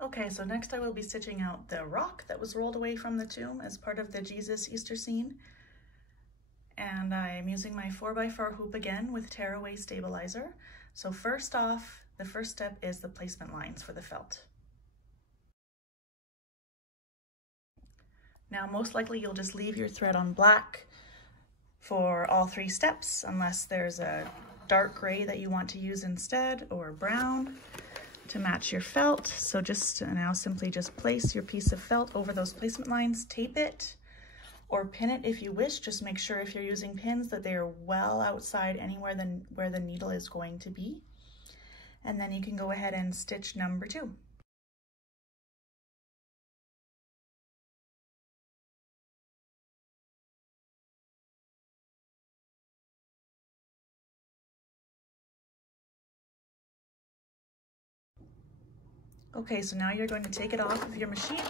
Okay, so next I will be stitching out the rock that was rolled away from the tomb as part of the Jesus Easter scene. And I'm using my 4x4 hoop again with tearaway stabilizer. So first off, the first step is the placement lines for the felt. Now most likely you'll just leave your thread on black for all 3 steps unless there's a dark gray that you want to use instead, or brown to match your felt. So just now simply just place your piece of felt over those placement lines, tape it or pin it if you wish. Just make sure if you're using pins that they are well outside anywhere where the needle is going to be. And then you can go ahead and stitch number 2. Okay, so now you're going to take it off of your machine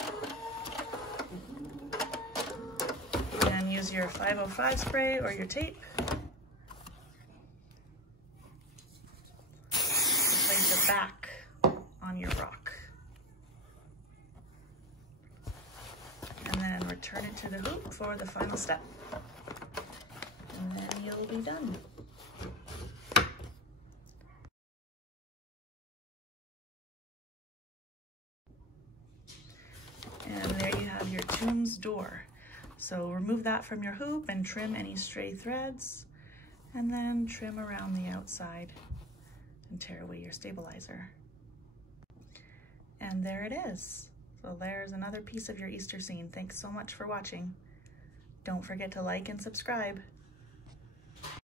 and use your 505 spray or your tape. Place it back on your rock. And then return it to the hoop for the final step. And then you'll be done. And there you have your tomb's door. So remove that from your hoop and trim any stray threads, and then trim around the outside and tear away your stabilizer. And there it is. So there's another piece of your Easter scene. Thanks so much for watching. Don't forget to like and subscribe.